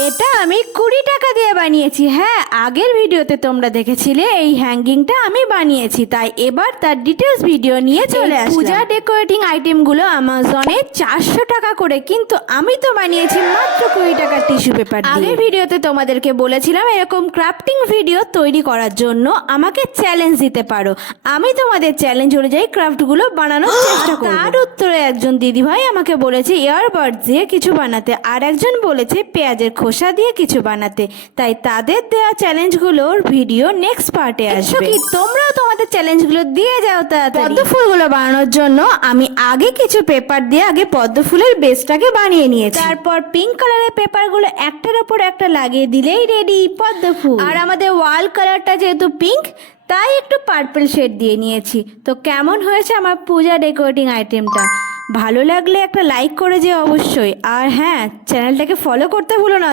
এটা আমি 20 টাকা দিয়ে বানিয়েছি। হ্যাঁ, আগের ভিডিওতে তোমরা দেখেছিলে এই হ্যাঙ্গিংটা আমি বানিয়েছি, তাই এবার তার ডিটেলস ভিডিও নিয়ে চলে আসলাম। পূজা ডেকোরেটিং আইটেমগুলো আমাজনে 400 টাকা করে, কিন্তু আমি তো বানিয়েছি মাত্র 20 টাকার টিস্যু পেপার দিয়ে। আগের ভিডিওতে তোমাদেরকে বলেছিলাম এরকম ক্রাফটিং ভিডিও তৈরি করার জন্য আমাকে চ্যালেঞ্জ দিতে পারো, আমি তোমাদের চ্যালেঞ্জ অনুযায়ী ক্রাফটগুলো বানানোর চেষ্টা করব। তার উত্তরে একজন দিদিভাই আমাকে বলেছে ইয়ারবাড দিয়ে কিছু বানাতে, আর একজন বলেছে পেঁয়াজের খোসা দিয়ে কিছু বানাতে। তাই তাদের দেওয়া চ্যালেঞ্জগুলোর ভিডিও নেক্সট পার্টে আসবে। কি তোমরাও তোমাদের চ্যালেঞ্জগুলো দিয়ে যাও তাড়াতাড়ি। পদ্ম ফুলগুলো বানানোর জন্য আমি আগে কিছু পেপার দিয়ে আগে পদ্ম ফুলের বেসটাকে বানিয়ে নিয়েছি। তারপর পিঙ্ক কালারের পেপারগুলো একটার উপর একটা লাগিয়ে দিলেই রেডি পদ্ম ফুল। আর আমাদের ওয়াল কালারটা যেহেতু পিঙ্ক, তাই একটু পার্পল শেড দিয়ে নিয়েছি। তো কেমন হয়েছে আমার পূজা ডেকোরেটিং আইটেমটা? ভালো লাগলে একটা লাইক করে যেও অবশ্যই। আর হ্যাঁ, চ্যানেলটাকে ফলো করতে ভুলো না।